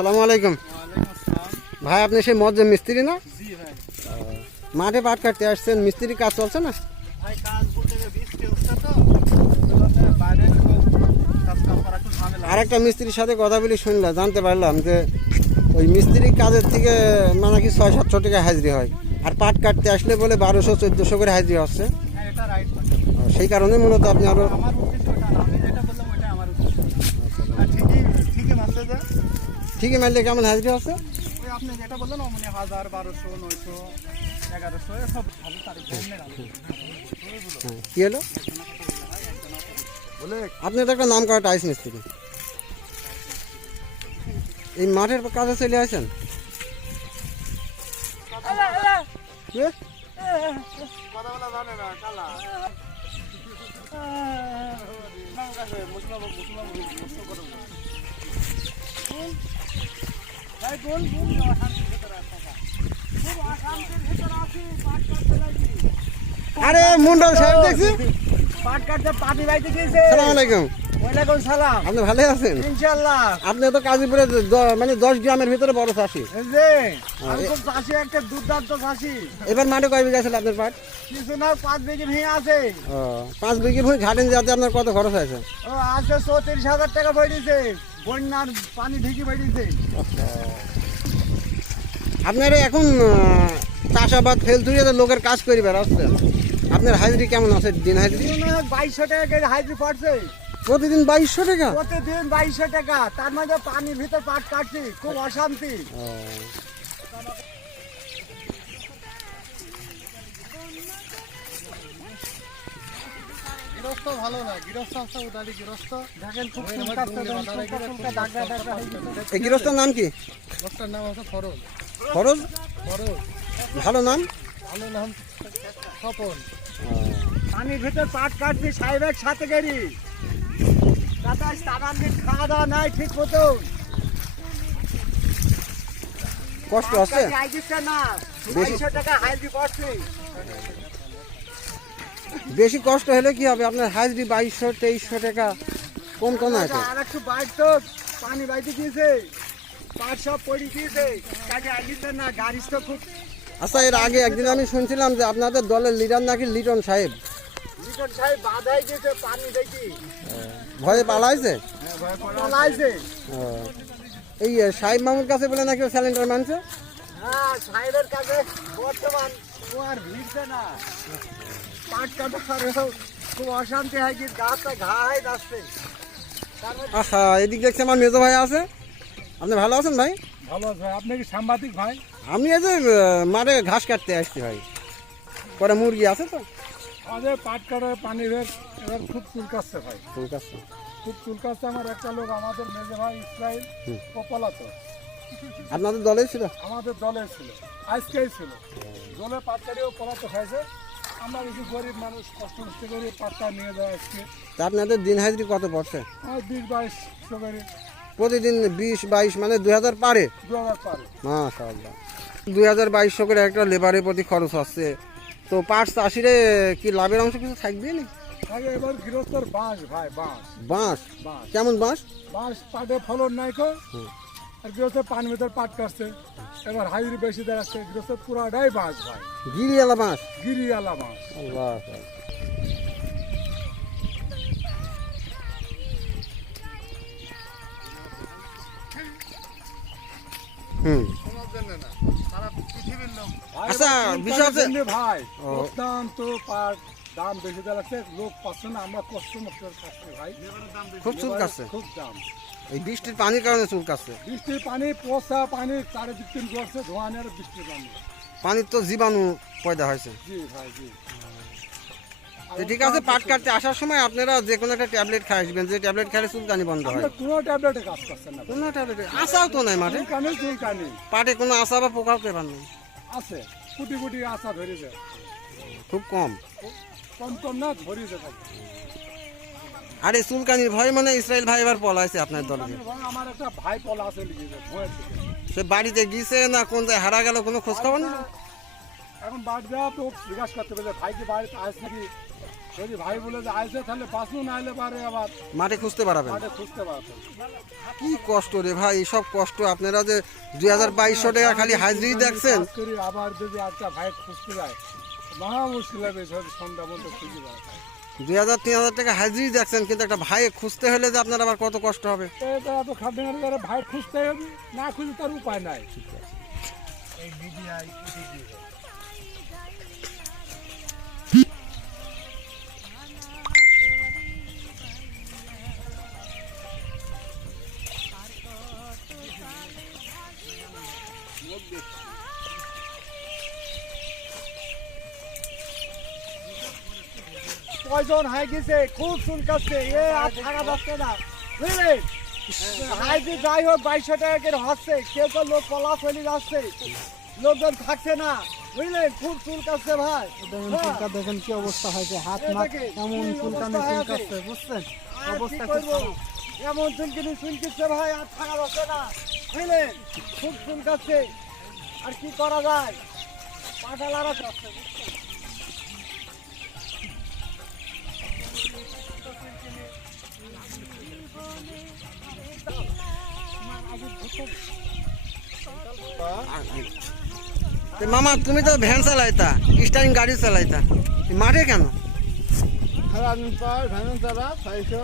আসসালামু আলাইকুম। ভাই আপনি সেই মজ্জা মিস্ত্রি না? জি ভাই। মাঠে পাট কাটতে আসছেন, মিস্ত্রি কাজ চলছে না? ভাই কাজ বলতে বৃষ্টি হচ্ছে তো বাইরে কাজ কাম করা একটু ঝামেলা। আরেকটা মিস্ত্রির সাথে কথা বলি শুনলাম, জানতে পারলাম যে ওই মিস্ত্রি কাজের থেকে মানে কি 600-700 টাকা হাজিরি হয়, আর পাট কাটতে আসলে বলে 1200-1400 করে হাজিরি হচ্ছে। হ্যাঁ এটা রাইট কথা। সেই কারণে মূলত আপনি আরো আমার উদ্দেশ্য ওটা না, আমি যেটা বললাম ওইটা আমার উদ্দেশ্য। আর ঠিকই মারছে যে ঠিকই মারলে কেমন হাজিরি হচ্ছে? ওই আপনি যেটা বললেন অমনি 1000, 1200, 900, 1100 সব ভালো তারিখ বললেন আপনি। হ্যাঁ, কি হলো? আপনি তো একটা নাম করা টাইস মিস্ত্রি, এই মাঠের কাজে চলে আসেন। কথা বলা জানে না কালা। আরে মন্ডল সাহেব দেখছি। পাট কাটতে পাটি বাইতে গেছে। আসসালামু আলাইকুম। ওয়ালাইকুম সালাম। আপনি ভালো আছেন? ইনশাআল্লাহ। আপনি তো কাজীপুরে মানে 10 গ্রামের ভিতরে বড় চাষি। এই যে আমি খুব চাষি, একটা দুর্দান্ত চাষি। এবার মাঠে কয় বিঘা ছিল আপনার পাট? কিছু না 5 বিঘে ভেঙে আছে। 5 বিঘে ভূমি ঘাটেন যাতে আপনার কত খরচ হয়েছে? ও আছে 34,000 টাকা বেরিয়েছে, বন্যার পানি ঢেকে বেরিয়েছে। আপনারা এখন চাষাবাদ ফেল তুলে লোকের কাজ করি বেড়াচ্ছেন, আপনার হাজিরি কেমন আছে? দিন হাজিরি 2200 টাকা করে হাজিরি পড়ছে। প্রতিদিন 2200 টাকা? প্রতিদিন 2200 টাকা, তার মধ্যে পানির ভিতর পাট কাটছি, খুব অশান্তি। গৃহস্থ ভালো না, গৃহস্থ উদারি গৃহস্থ দেখেন খুব এই গৃহস্থর নাম কি? লোকটার নাম হচ্ছে ফরজ। ফরজ? ফরজ ভালো নাম। ভালো নাম স্বপন। পানির ভিতর পাট কাটছি সাহেবের সাথে গেরি, খাওয়া দাওয়া নাই ঠিক মতো, কষ্ট আছে না 200 টাকা হাজিরি পড়ছে। বেশি কষ্ট হলে কি হবে? আপনার হাজিরি 2200-2300 টাকা কম তো না। আর একটু বাইর তো পানি বাইতে গিয়েছে, পাট সব পড়ে গিয়েছে, কাজে আইছে না, গাড়ি তো খুব। আচ্ছা, এর আগে একদিন আমি শুনছিলাম যে আপনাদের দলের লিডার নাকি লিটন সাহেব। লিটন সাহেব বাধাই গেছে পানি দেখি, ভয়ে পালাইছে। পালাইছে। এই সাহেব মামুর কাছে বলে নাকি স্যালেন্ডার মানছে। হ্যাঁ সাহেবের কাছে বর্তমান তোমার ভিড়ছে না, পাট কাটা খুব অশান্তি হয়, কি গাছটা ঘা হয়ে যাচ্ছে। আহা, এদিক দেখছি আমার মেজো ভাই আছে। আপনি ভালো আছেন ভাই? ভালো ভাই। আপনি কি সাংবাদিক ভাই? আমি এই যে মাঠে ঘাস কাটতে আসছি ভাই, পরে মুরগি আছে তো। আমাদের পাট কাটার পানি এবার খুব চুলকাচ্ছে ভাই, ঠিক আছে। খুব চুলকাচ্ছে। আমার একটা লোক আমাদের মেজে ভাই ইসরায়েল কপালাতো আপনাদের দলেই ছিল? আমাদের দলে ছিল, আজকেই ছিল দলে পাট কাটিও পলাতে হয়েছে। আমরা কিছু গরিব মানুষ কষ্ট করে পাটটা নিয়ে যাওয়া আজকে। তা আপনাদের দিন হাজিরি কত পড়ছে? 20-2200 করে প্রতিদিন 20-22 মানে 2000 পারে? 2000 পারে। মাশাআল্লাহ, 2200 করে একটা লেবারের প্রতি খরচ হচ্ছে। তো পাট চাষিরে কি লাভের অংশ কিছু থাকবে না? আগে এবার গৃহস্থর বাঁশ ভাই, বাঁশ বাঁশ? বাঁশ কেমন বাঁশ? বাঁশ পাটে ফলন নাই কো, আর গৃহস্থের পানির ভিতর পাট কাটছে, এবার হাজিরি বেশি দেখাচ্ছে। গৃহস্থের পুরাটাই বাঁশ ভাই, গিরিয়ালা বাঁশ? গিরিয়ালা বাঁশ। আল্লাহ। হুম। আচ্ছা, বিষয় আছে ভাই, অত্যন্ত পাট দাম বেশি দেখাচ্ছে, লোক পাচ্ছে না, আমরা কষ্ট মষ্ট খাচ্ছি ভাই, খুব চুলকাচ্ছে। খুব দাম। এই বৃষ্টির পানির কারণে চুলকাচ্ছে। বৃষ্টির পানি, পচা পানি, 4.5 করছে ধোয়ানের বৃষ্টির পানি, পানির তো জীবাণু পয়দা হয়েছে। জি ভাই জি। তো ঠিক আছে, পাট কাটতে আসার সময় আপনারা যে কোনো একটা ট্যাবলেট খাই আসবেন, যে ট্যাবলেট খেলে চুলকানি বন্ধ হয়। আমরা কোনো ট্যাবলেটে কাজ করছে না, কোনো ট্যাবলেট আসাও তো নাই মাঠে। চুলকানি পাটে কোনো আসা বা পোকাও পেবার নেই। আছে, কুটি কুটি আশা ধরে যায়, খুব কম। কম কম না ধরে যায়। আর এই চুলকানির ভয় মানে ইসরায়েল ভাই এবার পলাইছে আপনার দলকে। আমার একটা ভাই পলা আছে, সে বাড়িতে গিয়েছে না কোন জায়গায় হারা গেল, কোনো খোঁজ খবর না। এখন বাড়ি যাওয়া তো জিজ্ঞাসা করতে পারলে ভাই যে বাড়িতে আসে নাকি, যদি ভাই বলে যে আইসে তাহলে পাসু না আইলে পারে আবার মাঠে খুঁজতে পারবেন। মাঠে খুঁজতে পারবে। কি কষ্ট রে ভাই, এইসব কষ্ট আপনারা যে 2200 টাকা খালি হাজিরি দেখছেন। কাজ করি আবার যদি একটা ভাই খুঁজতে যায় মহা মুশকিল হবে, সব সন্ধ্যা বন্ধ খুঁজে পাওয়া 2000-3000 টাকা হাজিরি দেখছেন, কিন্তু একটা ভাই খুঁজতে হলে যে আপনার আবার কত কষ্ট হবে। এত খাদ্য ভাই খুঁজতে হবে, না খুঁজে তার উপায় নাই। এই মিডিয়ায় উঠে গিয়ে কয়জন হয়ে গেছে, খুব চুলকাচ্ছে, এ আর থাকা যাচ্ছে না বুঝলেন। হাইজি যাই হোক 2200 টাকা করে হচ্ছে, কেউ তো লোক পলা চলে যাচ্ছে, লোকজন থাকছে না বুঝলেন, খুব চুলকাচ্ছে ভাই। হ্যাঁ। দেখেন কি অবস্থা হয়েছে, হাত এই মাত দেখেন, এমন কি চুলকানি অবস্থা হয়েছে। চুলকাচ্ছে, বুঝছেন? আর কি অবস্থা খুব করবো? খারাপ। এমন চুলকিনি চুলকিচ্ছে ভাই, আর থাকা যাচ্ছে না বুঝলেন, খুব চুলকাচ্ছে, আর কি করা যায়, পাটালারা যাচ্ছে বুঝছেন। তো মামা তুমি তো ভ্যান চালাইতা, স্টারিং গাড়ি চালাইতা, এই মাঠে কেন? ভ্যান চালা 600,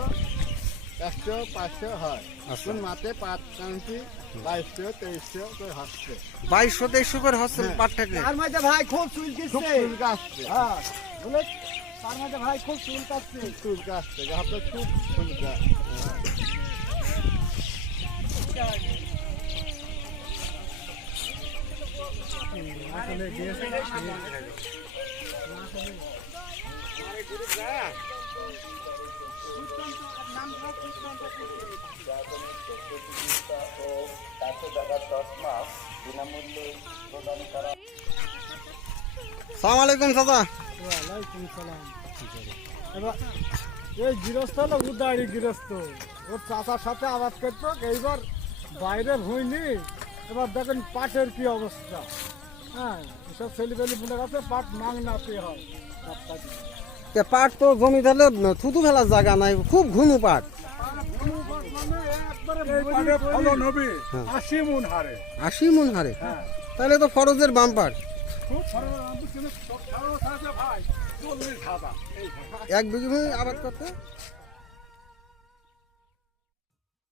100, 500 হয়। আচ্ছা। কোন মাঠে 5 কান্তি 2200, 2300 করে হচ্ছে। 2200-2300 করে হচ্ছে পাট থেকে। তার মাঝে ভাই খুব খুব চুলকিচ্ছে, চুলকাচ্ছে, হ্যাঁ বুঝলেন, তার মাঝে ভাই খুব চুলকাচ্ছে। চুলকাচ্ছে, গাছটা খুব চুলকা। সালাম আলাইকুম চাচা। ওয়ালাইকুম সালাম। এবার এই গৃহস্থ না উদারি গৃহস্থ, ওর চাচার সাথে আবাদ করতো, এইবার বাইরে হইনি। এবার দেখেন পাটের কি অবস্থা, হ্যাঁ এসব ছেলেবেলি মনে কাছে পাট মাং না পেয়ে হয় সপ্তাহে। তে পাট তো জমি তাহলে থুতু ফেলার জায়গা নাই, খুব ঘুনু পাট। এই পাটে ফলন হবে হ্যাঁ। 80 মণ হারে। 80 মণ হারে, হ্যাঁ তাহলে তো ফরজের বাম্পার। খুব ফলন হবে, কিন্তু সব খরচ আছে ভাই 40 হাজার। এই 1 বিঘে আবাদ করতে